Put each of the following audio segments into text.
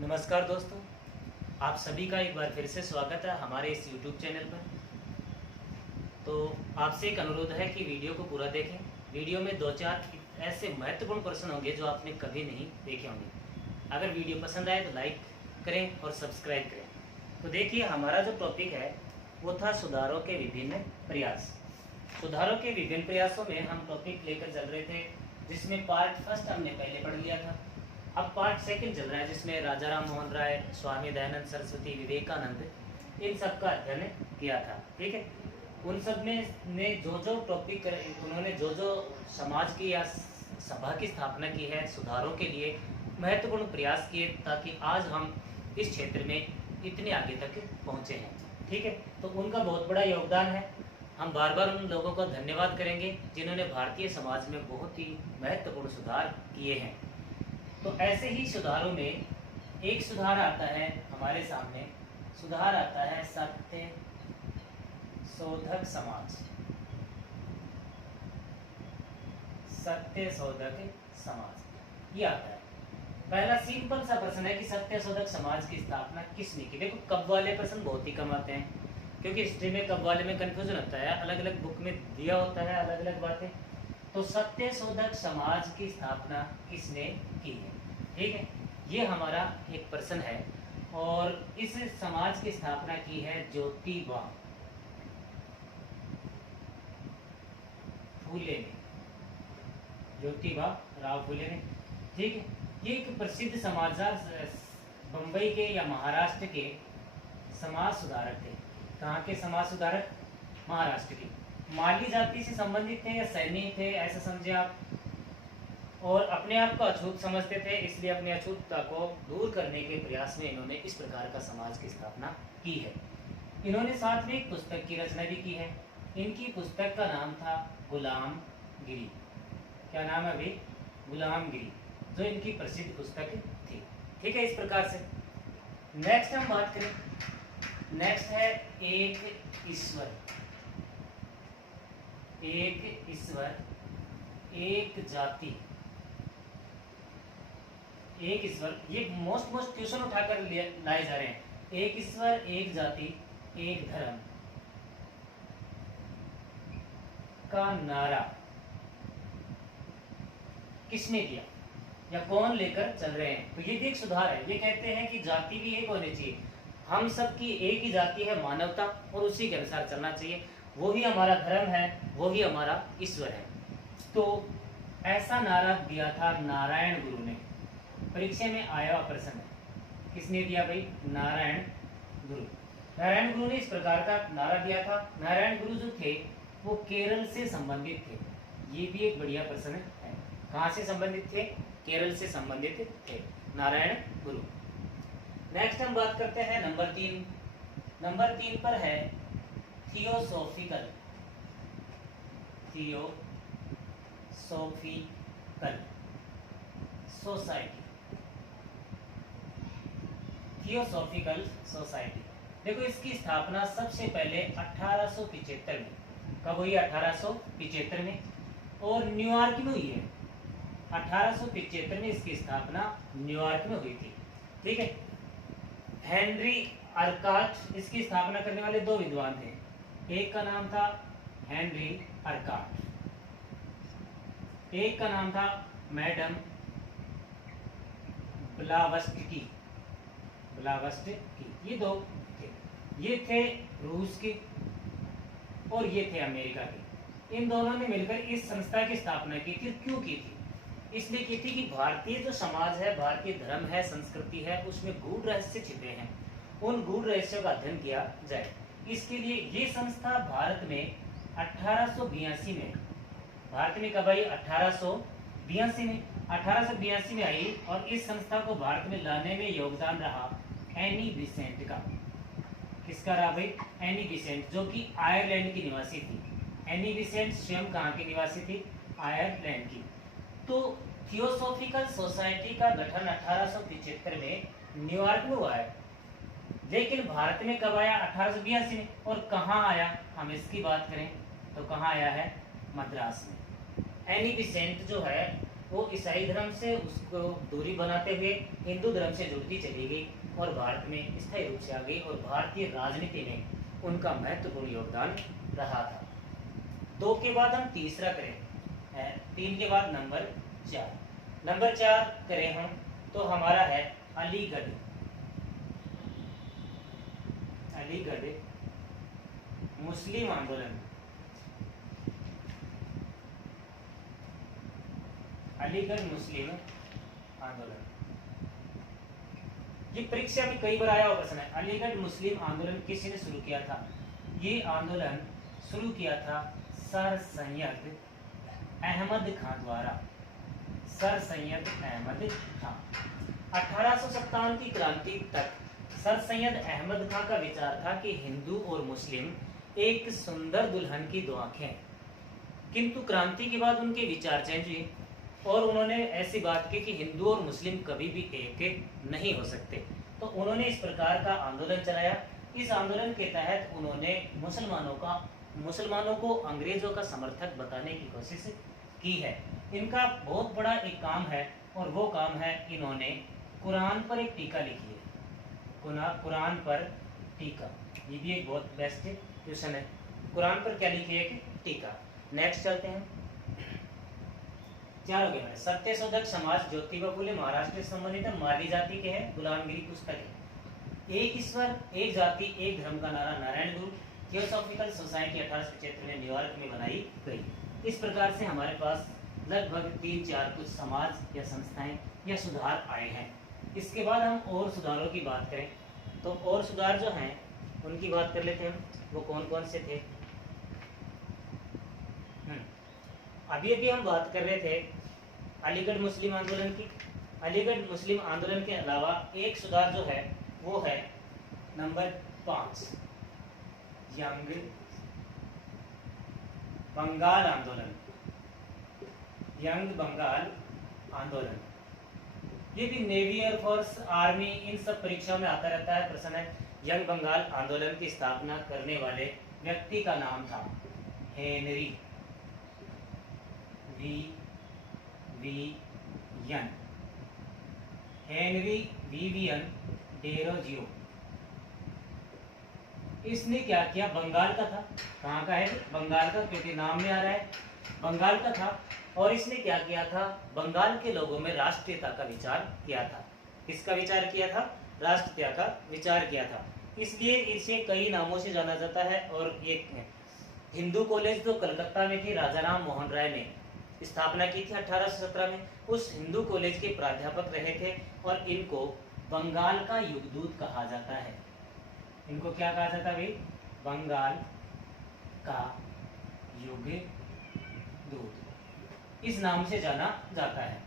नमस्कार दोस्तों, आप सभी का एक बार फिर से स्वागत है हमारे इस YouTube चैनल पर। तो आपसे एक अनुरोध है कि वीडियो को पूरा देखें। वीडियो में 2-4 ऐसे महत्वपूर्ण प्रश्न होंगे जो आपने कभी नहीं देखे होंगे। अगर वीडियो पसंद आए तो लाइक करें और सब्सक्राइब करें। तो देखिए, हमारा जो टॉपिक है वो था सुधारों के विभिन्न प्रयास। सुधारों के विभिन्न प्रयासों में हम टॉपिक लेकर चल रहे थे, जिसमें पार्ट फर्स्ट हमने पहले पढ़ लिया था। अब पार्ट सेकंड चल रहा है, जिसमें राजा राम मोहन राय, स्वामी दयानंद सरस्वती, विवेकानंद, इन सब का अध्ययन किया था। ठीक है, उन सब में ने जो टॉपिक उन्होंने जो समाज की या सभा की स्थापना की है, सुधारों के लिए महत्वपूर्ण प्रयास किए, ताकि आज हम इस क्षेत्र में इतने आगे तक पहुँचे हैं। ठीक है, तो उनका बहुत बड़ा योगदान है। हम बार बार उन लोगों का धन्यवाद करेंगे जिन्होंने भारतीय समाज में बहुत ही महत्वपूर्ण सुधार किए हैं। तो ऐसे ही सुधारों में एक सुधार आता है हमारे सामने, सुधार आता है सत्य शोधक समाज। सत्य शोधक समाज ये आता है। पहला सिंपल सा प्रश्न है कि सत्य शोधक समाज की स्थापना किसने की। देखो, कब वाले प्रश्न बहुत ही कम आते हैं, क्योंकि हिस्ट्री में कब वाले में कंफ्यूजन होता है, अलग अलग बुक में दिया होता है अलग अलग बातें। तो सत्य शोधक समाज की स्थापना किसने की है। ठीक है, ये हमारा एक प्रश्न है। और इस समाज की स्थापना की है ज्योतिबा फूले ने, ज्योतिबा राव फूले ने। ठीक है, ये एक प्रसिद्ध समाजदार, बंबई के या महाराष्ट्र के समाज सुधारक थे। कहाँ के समाज सुधारक? महाराष्ट्र के। माली जाति से संबंधित थे या सैनिक थे, ऐसा समझे आप। और अपने आप को अछूत समझते थे, इसलिए अपनी अछूतता को दूर करने के प्रयास में इन्होंने इस प्रकार का समाज की स्थापना की है। इन्होंने साथ में एक पुस्तक की रचना भी की है। इनकी पुस्तक का नाम था गुलामगिरी। क्या नाम है भाई? गुलामगिरी, जो इनकी प्रसिद्ध पुस्तक थी। ठीक है, इस प्रकार से नेक्स्ट हम बात करें। नेक्स्ट है एक ईश्वर। एक ईश्वर, एक जाति, एक ईश्वर, ये मोस्ट क्वेश्चन उठाकर लाए जा रहे हैं। एक ईश्वर, एक जाति, एक धर्म का नारा किसने दिया या कौन लेकर चल रहे हैं। तो ये भी एक सुधार है। ये कहते हैं कि जाति भी एक होनी चाहिए, हम सब की एक ही जाति है, मानवता, और उसी के अनुसार चलना चाहिए। वो ही हमारा धर्म है, वो ही हमारा ईश्वर है। तो ऐसा नारा दिया था नारायण गुरु ने। परीक्षा में आया हुआ प्रश्न है, किसने दिया भाई? नारायण गुरु। नारायण गुरु ने इस प्रकार का नारा दिया था। नारायण गुरु जो थे वो केरल से संबंधित थे। ये भी एक बढ़िया प्रश्न है। कहाँ से संबंधित थे? केरल से संबंधित थे नारायण गुरु। नेक्स्ट हम बात करते हैं नंबर 3। नंबर 3 पर है theosophical. Theosophical society. Theosophical society, देखो, इसकी स्थापना सबसे पहले 1875 में। कब हुई? 1875 में, और न्यूयॉर्क में हुई है। 1875 में इसकी स्थापना न्यूयॉर्क में हुई थी। ठीक है, हेनरी अर्काट इसकी स्थापना करने वाले दो विद्वान थे। एक का नाम था हेनरी अर्काट, एक का नाम था मैडम ब्लावस्टकी। ये दो थे। ये थे रूस के और ये थे अमेरिका के। इन दोनों ने मिलकर इस संस्था की स्थापना की थी। क्यों की थी? इसलिए की थी कि भारतीय जो समाज है, भारतीय धर्म है, संस्कृति है, उसमें गूढ़ रहस्य छिपे हैं। उन गूढ़ रहस्यों का अध्ययन किया जाए। इसके लिए ये संस्था भारत में 1882 में, भारत में कब आई? 1882 में। 1882 में आई, और इस संस्था को भारत में लाने में योगदान रहा एनी बिसेंट का। किसका रहा भाई? एनी बिसेंट, जो कि आयरलैंड की निवासी थी। एनी बिसेंट स्वयं कहाँ की निवासी थी? आयरलैंड की। तो थियोसॉफिकल सोसाइटी का गठन 1875 में न्यूयॉर्क में हुआ है, लेकिन भारत में कब आया? 1882 में। और कहाँ आया? हम इसकी बात करें तो कहाँ आया है? मद्रास में। एनी बिसेंट जो है वो ईसाई धर्म से उसको दूरी बनाते हुए हिंदू धर्म से जुड़ती चली गई और भारत में स्थायी रूप से आ गई और भारतीय राजनीति में उनका महत्वपूर्ण योगदान रहा था। 2 के बाद हम तीसरा करें, 3 के बाद नंबर 4। नंबर 4 करें हम तो हमारा है अलीगढ़ मुस्लिम आंदोलन। अलीगढ़ मुस्लिम आंदोलन, ये परीक्षा में कई बार आया हुआ प्रश्न है। अलीगढ़ मुस्लिम आंदोलन किसने शुरू किया था? ये आंदोलन शुरू किया था सर सैयद अहमद खान द्वारा। सर सैयद अहमद खान 1857 की क्रांति तक सर सैयद अहमद खान का विचार था कि हिंदू और मुस्लिम एक सुंदर दुल्हन की दो आंखें हैं। किंतु क्रांति के बाद उनके विचार चेंज हुए और उन्होंने ऐसी बात की कि हिंदू और मुस्लिम कभी भी एक नहीं हो सकते। तो उन्होंने इस प्रकार का आंदोलन चलाया। इस आंदोलन के तहत उन्होंने मुसलमानों को अंग्रेजों का समर्थक बताने की कोशिश की है। इनका बहुत बड़ा एक काम है और वो काम है इन्होंने कुरान पर एक टीका लिखी है। कुरान पर टीका, ये भी एक बहुत बेस्ट क्वेश्चन है। कुरान पर क्या लिखी है कि टीका। नेक्स्ट चलते हैं, 4 हो गए। सत्यशोधक समाज ज्योतिबा फुले महाराष्ट्र से संबंधित माली जाति के हैं, गुलामगिरी पुस्तक है। एक ईश्वर एक जाति एक धर्म का नारा नारायण गुरु थियोसॉफिकल सोसाइटी 1875 में न्यूयॉर्क में बनाई गई। इस प्रकार से हमारे पास लगभग 3-4 कुछ समाज या संस्थाएं या सुधार आए हैं। इसके बाद हम और सुधारों की बात करें तो और सुधार जो हैं उनकी बात कर लेते हैं। वो कौन कौन से थे? अभी हम बात कर रहे थे अलीगढ़ मुस्लिम आंदोलन की। अलीगढ़ मुस्लिम आंदोलन के अलावा एक सुधार जो है वो है नंबर 5, यंग बंगाल आंदोलन। यंग बंगाल आंदोलन, ये भी नेवी, एयरफोर्स, आर्मी इन सब परीक्षाओं में आता रहता है प्रश्न है। यंग बंगाल आंदोलन की स्थापना करने वाले व्यक्ति का नाम था हेनरी विवियन डेरोजियो। इसने क्या किया? बंगाल का था। कहाँ का है? बंगाल का, क्योंकि नाम में आ रहा है बंगाल का था। और इसने क्या किया था? बंगाल के लोगों में राष्ट्रीयता का विचार किया था। किसका विचार किया था? राष्ट्रीयता का विचार किया था। इसलिए इसे कई नामों से जाना जाता है। और ये हिंदू कॉलेज जो कलकत्ता में थी, राजा राम मोहन राय ने स्थापना की थी 1817 में। उस हिंदू कॉलेज के प्राध्यापक रहे थे और इनको बंगाल का युगदूत कहा जाता है। इनको क्या कहा जाता है भाई? बंगाल का युगदूत, इस नाम से जाना जाता है।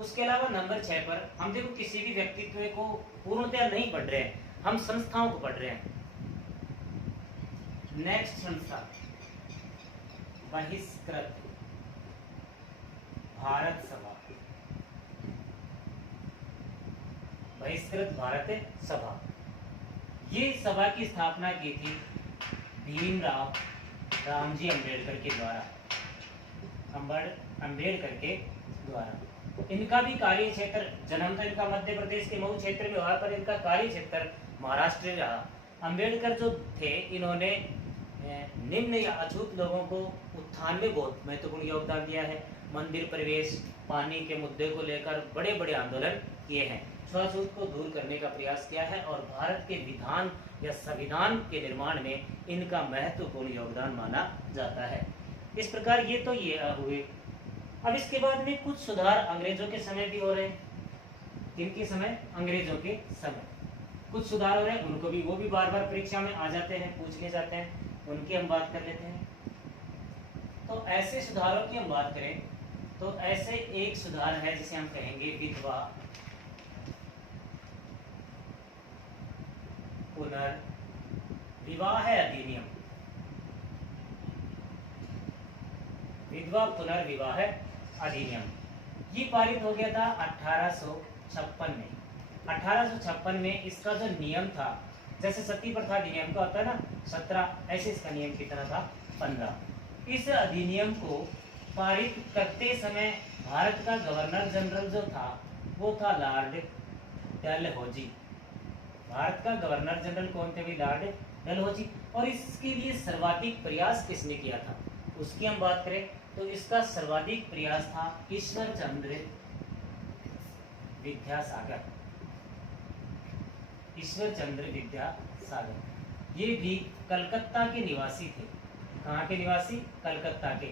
उसके अलावा नंबर 6 पर हम देखो किसी भी व्यक्तित्व को पूर्णतया नहीं पढ़ रहे हैं, हम संस्थाओं को पढ़ रहे हैं। नेक्स्ट संस्था बहिष्कृत भारत सभा। बहिष्कृत भारत सभा, ये सभा की स्थापना की थी भीमराव रामजी अम्बेडकर के द्वारा। अम्बेडकर के द्वारा। इनका भी कार्य क्षेत्र, जन्म तो इनका मध्य प्रदेश के मऊ क्षेत्र में हुआ, पर इनका कार्य क्षेत्र महाराष्ट्र रहा। अम्बेडकर जो थे, इन्होंने निम्न या अछूत लोगों को उत्थान में बहुत महत्वपूर्ण योगदान दिया है। मंदिर प्रवेश, पानी के मुद्दे को लेकर बड़े बड़े आंदोलन किए हैं। छूआछूत को दूर करने का प्रयास किया है और भारत के विधान या संविधान के निर्माण में इनका महत्वपूर्ण योगदान माना जाता है। इस प्रकार ये तो ये हुए। अब इसके बाद में कुछ सुधार अंग्रेजों के समय भी हो रहे हैं। किनके समय? अंग्रेजों के समय कुछ सुधार हो रहे हैं। उनको भी, वो भी बार बार परीक्षा में आ जाते हैं, पूछ ले जाते हैं। उनकी हम बात कर लेते हैं। तो ऐसे सुधारों की हम बात करें तो ऐसे एक सुधार है जिसे हम कहेंगे विधवा पुनर्विवाह अधिनियम। विधवा पुनर्विवाह अधिनियम ये पारित हो गया था 1856 में। 1856 में इसका जो नियम था, जैसे सती प्रथा अधिनियम का होता है ना 17, ऐसे इसका नियम कितना था 15। इस अधिनियम को पारित करते समय भारत का गवर्नर जनरल जो था वो था लॉर्ड डलहौजी। भारत का गवर्नर जनरल कौन थे भाई? लॉर्ड डलहौजी। और इसके लिए सर्वाधिक प्रयास किसने किया था उसकी हम बात करें तो इसका सर्वाधिक प्रयास था ईश्वर चंद्र विद्यासागर। ईश्वर चंद्र विद्यासागर ये भी कलकत्ता के निवासी थे। कहाँ के निवासी? कलकत्ता के।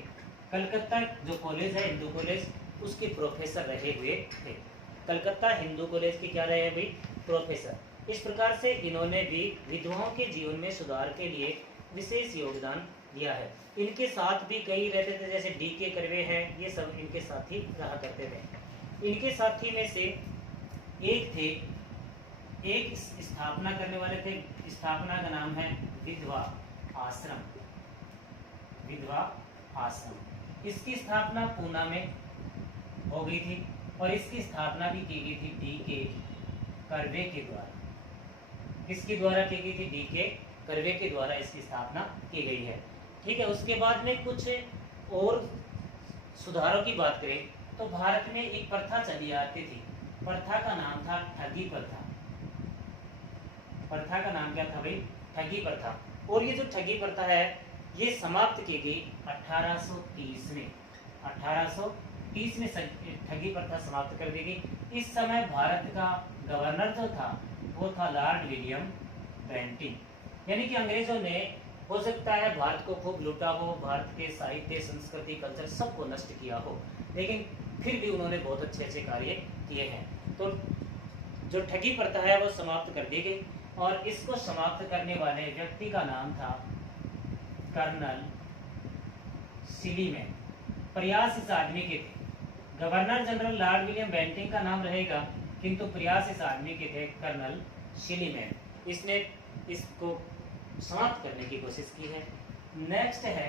कलकत्ता जो कॉलेज है हिंदू कॉलेज उसके प्रोफेसर रहे हुए थे। कलकत्ता हिंदू कॉलेज के क्या रहे हैं भाई? प्रोफेसर। इस प्रकार से इन्होंने भी विधवाओं के जीवन में सुधार के लिए विशेष योगदान दिया है। इनके साथ भी कई रहते थे, जैसे D.K. कर्वे हैं, ये सब इनके साथी रहा करते थे। इनके साथी में से एक स्थापना करने वाले थे। स्थापना का नाम है विधवा आश्रम। विधवा आश्रम इसकी स्थापना पूना में हो गई थी और इसकी स्थापना भी की गई थी D.K. कर्वे के द्वारा। किसके द्वारा की गई थी? D.K. कर्वे के द्वारा इसकी स्थापना की गई है। ठीक है। उसके बाद में कुछ और सुधारों की बात करें तो भारत में एक प्रथा चली आती थी। प्रथा का नाम था ठगी प्रथा। प्रथा का नाम क्या था भाई? ठगी प्रथा। और ये जो ठगी प्रथा है ये समाप्त की गई 1830 में। 1830 में ठगी प्रथा समाप्त कर दी गई। इस समय भारत का गवर्नर जो था वो था लॉर्ड विलियम बेंटिंग। यानी कि अंग्रेजों ने हो सकता है भारत को खूब लूटा हो, भारत के साहित्य संस्कृति कल्चर सबको नष्ट किया हो, लेकिन फिर भी उन्होंने बहुत अच्छे अच्छे कार्य किए हैं। तो जो ठगी प्रथा है वो समाप्त कर दी गई और इसको समाप्त करने वाले व्यक्ति का नाम था कर्नल सिलीमैन। प्रयास इस आदमी के थे। Governor general lord William Bentinck का नाम रहेगा किंतु प्रयास इस आदमी के थे कर्नल सिलीमैन। इसने इसको समाप्त करने की कोशिश की है। नेक्स्ट है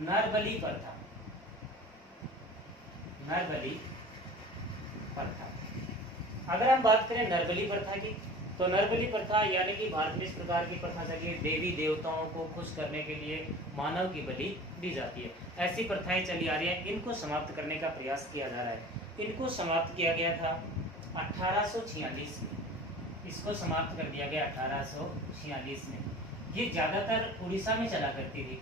नरबली प्रथा। नरबली प्रथा। अगर हम बात करें नरबली प्रथा की तो नरबली प्रथा यानी कि भारत में इस प्रकार की प्रथा चली है, देवी देवताओं को खुश करने के लिए मानव की बलि दी जाती है। ऐसी प्रथाएं चली आ रही है, इनको समाप्त करने का प्रयास किया जा रहा है। इनको समाप्त किया गया था 1846 में। इसको समाप्त कर दिया गया 1846 में। ये ज्यादातर उड़ीसा में चला करती थी।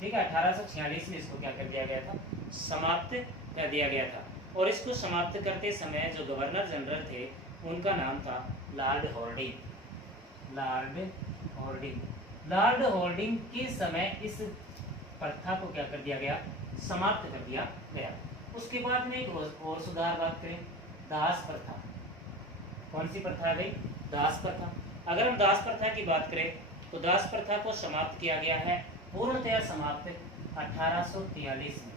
ठीक है। 1846 में इसको क्या कर दिया गया था? समाप्त कर दिया गया था। और इसको समाप्त करते समय जो गवर्नर जनरल थे उनका नाम था Lord Harding. Lord Harding. Lord Harding के समय इस प्रथा को क्या कर दिया गया? समाप्त कर दिया गया। उसके बाद में एक और सुधार बात करें, दास प्रथा। कौन सी प्रथा है भाई? दास प्रथा। अगर हम दास प्रथा की बात करें तो दास प्रथा को समाप्त किया गया है, पूर्णतया समाप्त 1843 में।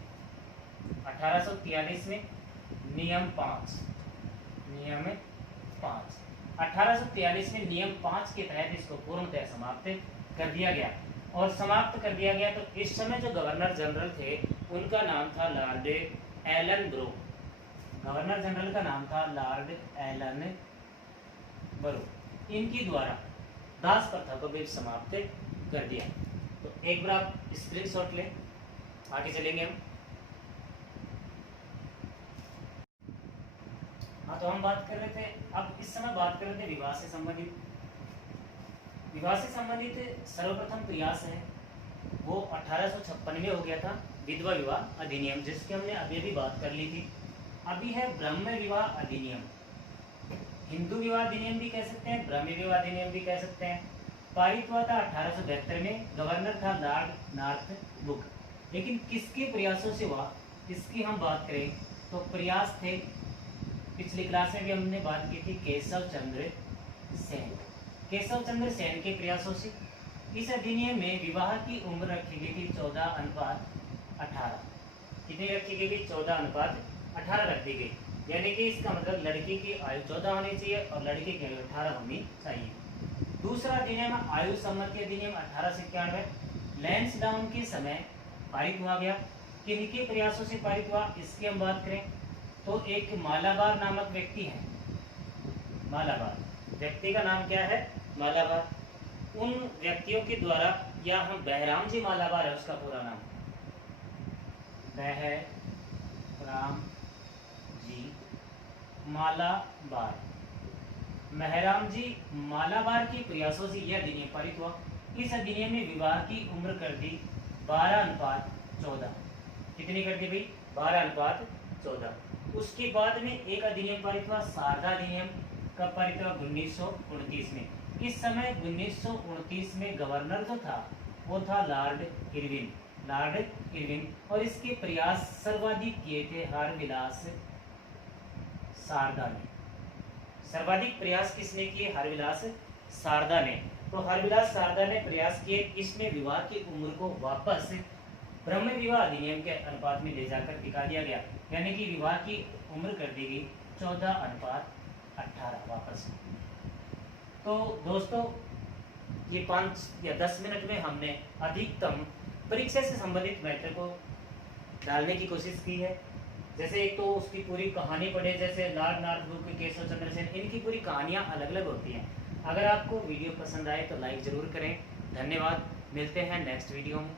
1843 में नियम 5 1843 में नियम 5 के तहत इसको पूर्णतः समाप्त कर दिया गया। और समाप्त कर दिया गया तो इस समय जो गवर्नर जनरल थे उनका नाम था lord Ellenborough. Governor general का नाम था लॉर्ड एलन ब्रो। इनकी द्वारा दास प्रथा को भी समाप्त कर दिया। तो एक बार आप स्क्रीनशॉट लें, आगे चलेंगे हम। हाँ, तो हम बात कर रहे थे, अब इस समय बात कर रहे थे विवाह से संबंधित। विवाह से संबंधित सर्वप्रथम प्रयास है वो 1856 में हो गया था, विधवा विवाह अधिनियम, जिसकी हमने अभी अभी बात कर ली थी। अभी है ब्रह्म विवाह अधिनियम। हिंदू विवाह अधिनियम भी कह सकते हैं, ब्रह्म विवाह अधिनियम भी कह सकते हैं। पारित हुआ था 1872 में, गवर्नर था लॉर्ड नॉर्थब्रुक। लेकिन किसके प्रयासों से हुआ इसकी हम बात करें तो प्रयास थे, पिछली क्लास में भी हमने बात की थी, केशव चंद्र सेन। केशव चंद्र सेन के प्रयासों से इस अधिनियम में विवाह की उम्र रखी गई थी 14:18। कितनी रखी गई थी? 14:18 रख दी गई। यानी कि इसका मतलब लड़की की आयु 14 होनी चाहिए और लड़की की आयु 18 होनी चाहिए। दूसरा अधिनियम आयु सम्मति अधिनियम 1891 लैंसडाउन के समय पारित हुआ गया। किनके प्रयासों से पारित हुआ इसकी हम बात करें तो एक मालाबार नामक व्यक्ति है। मालाबार व्यक्ति का नाम क्या है? मालाबार। उन व्यक्तियों के द्वारा, या हम बहराम जी मालाबार है उसका पूरा नाम, महराम जी मालाबार। महराम जी मालाबार के प्रयासों से यह अधिनियम पारित हुआ। इस अधिनियम में विवाह की उम्र कर दी 12:14। कितनी कर दी भाई? 12:14। उसके बाद में एक अधिनियम पारित हुआ, शारदा अधिनियम। कब पारित हुआ? 1929 में। इस समय 1929 में गवर्नर जो था वो था लॉर्ड इरविन। और इसके प्रयास सर्वाधिक किए थे हरविलास शारदा ने। सर्वाधिक प्रयास किसने किए? हरविलास शारदा ने। तो हरविलास शारदा ने प्रयास किए, इसमें विवाह की उम्र को वापस ब्रह्म विवाह अधिनियम के अनुपात में ले जाकर टिका दिया गया, यानी कि विवाह की उम्र कर दी गई 14:18 वापस। तो दोस्तों ये 5 या 10 मिनट में हमने अधिकतम परीक्षा से संबंधित मैटर को डालने की कोशिश की है। जैसे एक तो उसकी पूरी कहानी पढ़े, जैसे लॉर्ड नॉर्थब्रुक, केशव चंद्र सेन, इनकी पूरी कहानियाँ अलग अलग होती हैं। अगर आपको वीडियो पसंद आए तो लाइक ज़रूर करें। धन्यवाद। मिलते हैं नेक्स्ट वीडियो में।